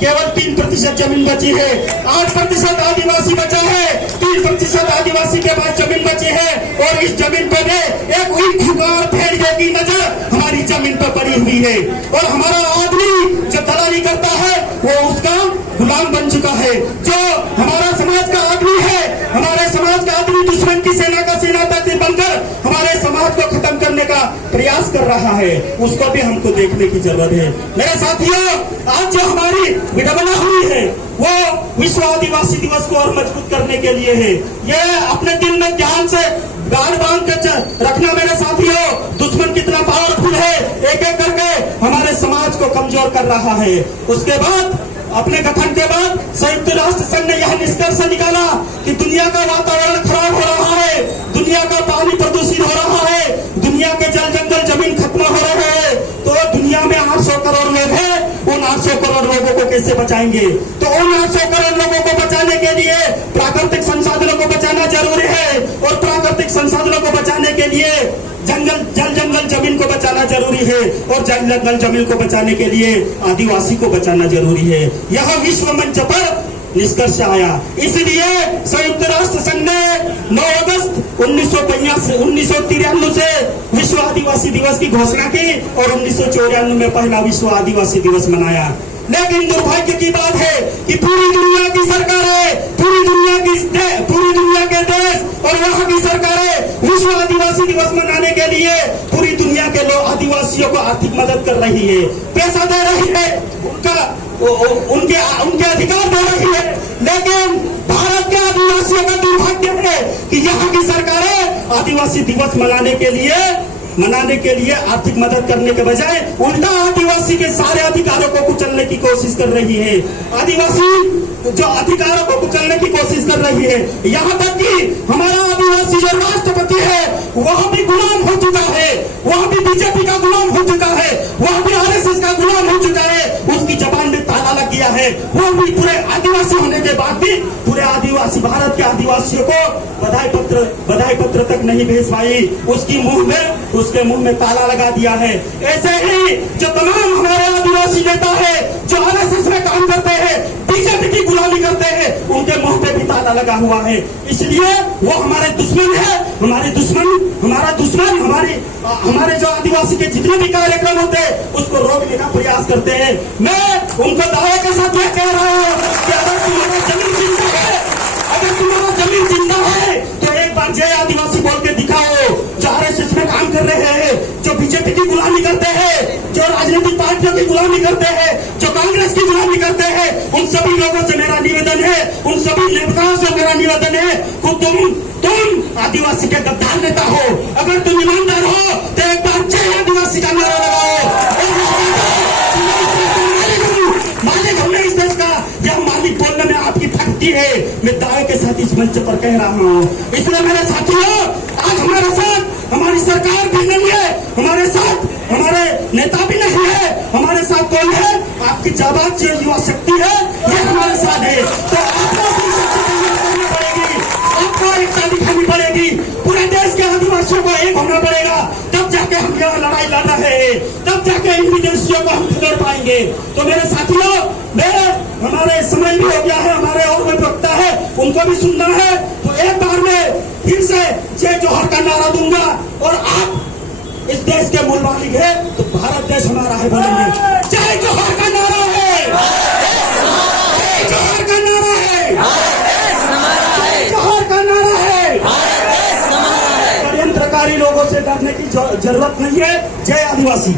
केवल 3% जमीन बची है। 8% आदिवासी बचा है, 3% आदिवासी के पास जमीन बची है। और इस जमीन पर एक खुकार भेड़िए की नजर हमारी जमीन पर पड़ी हुई है। और हमारा आदमी जो दलाली करता है वो उसका गुलाम बन चुका है। जो हमारा समाज का आदमी है, हमारे समाज का आदमी दुश्मन की सेना का सेनापति बनकर हमारे समाज को खत्म करने का प्रयास कर रहा है, उसको भी हमको देखने की जरूरत है। मेरे साथियों, आज जो हमारी विडंबना हुई है वो विश्व आदिवासी दिवस को और मजबूत करने के लिए है। ये अपने दिल में ध्यान से गाड़ बांध कर रखना मेरे साथियों, दुश्मन कितना पावरफुल है, एक एक करके हमारे समाज को कमजोर कर रहा है। उसके बाद अपने गठन के बाद संयुक्त राष्ट्र संघ ने यह निष्कर्ष निकाला कि दुनिया का वातावरण खराब हो रहा है, दुनिया का पानी प्रदूषित हो रहा है, दुनिया के जल जंगल जमीन खत्म हो रहे हैं। तो दुनिया में 800 करोड़ लोग हैं, उन 800 करोड़ लोगों को कैसे बचाएंगे? तो उन 800 करोड़ लोगों को बचाने के लिए प्राकृतिक संसाधनों को बचाना जरूरी है। और प्राकृतिक संसाधनों को बचाने के लिए जल जंगल जमीन को बचाना जरूरी है। और जल जंगल जमीन को बचाने के लिए आदिवासी को बचाना जरूरी है। यह विश्व मंच पर निष्कर्ष आया। इसलिए संयुक्त राष्ट्र संघ ने 9 अगस्त 1993 से विश्व आदिवासी दिवस की घोषणा की और 1994 में पहला विश्व आदिवासी दिवस मनाया। लेकिन दुर्भाग्य की बात है कि पूरी दुनिया की सरकारें, पूरी दुनिया के देश और वहाँ की सरकारें विश्व आदिवासी दिवस मनाने के लिए पूरी दुनिया के लोग आदिवासियों को आर्थिक मदद कर रही है, पैसा दे रही है, उनके अधिकार दे रही है। लेकिन भारत के आदिवासियों का दुर्भाग्य है कि यहाँ की सरकारें आदिवासी दिवस मनाने के लिए आर्थिक मदद करने के बजाय उल्टा आदिवासी के सारे अधिकारों को कुचलने की कोशिश कर रही है। आदिवासी जो अधिकारों को कुचलने की कोशिश कर रही है, यहाँ तक कि हमारा आदिवासी जो राष्ट्रपति है वह भी गुलाम हो चुका है, वह भी बीजेपी का गुलाम हो चुका है, वह भी आरएसएस का गुलाम हो चुका है। उसकी जबान में ताला लग गया है। वो भी पूरे आदिवासी होने के बाद भी पूरे आदिवासी भारत के आदिवासियों को बधाई पत्र तक नहीं भेज पाई। उसके मुंह में ताला लगा दिया है। ऐसे ही जो तमाम हमारे आदिवासी नेता है जो आरएसएस में काम करते हैं, बीजेपी की गुलामी करते हैं, उनके मुंह पे भी ताला लगा हुआ है। इसलिए वो हमारे दुश्मन है, हमारा दुश्मन हमारे जो आदिवासी के जितने भी कार्यक्रम होते हैं उसको रोकने का प्रयास करते हैं। मैं उनको दावे के साथ यह कह रहा हूँ कि अगर तुम्हारा जमीन जिंदा है तो एक बार जय आदिवासी बोल के दिखाओ। जो आरएसएस में काम कर रहे हैं, जो बीजेपी की गुलामी करते हैं, जो राजनीतिक पार्टियों की गुलामी करते हैं, जो कांग्रेस की गुलामी करते हैं, उन सभी लोगों से मेरा निवेदन है, उन सभी नेताओं से मेरा निवेदन है कि तुम आदिवासी के गद्दार नेता हो। अगर तुम ईमानदार हो तो एक बार जय आदिवासी का नारा लगाओ। मालिक हमने इस देश का, यह मालिक बोलने में आपकी फटती है। मैं दावे के साथ इस मंच पर कह रहा हूँ। इसलिए मेरे साथियों, आज हमारे साथ हमारी सरकार भी नहीं है, हमारे साथ हमारे नेता भी नहीं है, हमारे साथ कौन है? आपकी जाबाज जो युवा शक्ति है ये हमारे साथ है। तो आपको अपनी शक्ति करनी पड़ेगी, आपको एकता दिखानी पड़ेगी, पूरे देश के आदिवासियों को एक होना पड़ेगा। तब जाके हम यहाँ लड़ाई लड़ रहे हैं, तब जाके इन विदेशियों को हम खदेड़ पाएंगे। तो मेरे साथियों, हमारे समय भी हो गया है, हमारे और कोई वक्ता है उनको भी सुनना है। तो एक बार में फिर से जय जोहर का नारा दूंगा और आप इस देश के मूल मालिक है तो भारत देश हमारा है बोलेंगे। जय जोहर का नारा है, जय जोहर का नारा है, जोहर का नारा है। षड्यंत्रकारी लोगों से डरने की जरूरत नहीं है। जय आदिवासी।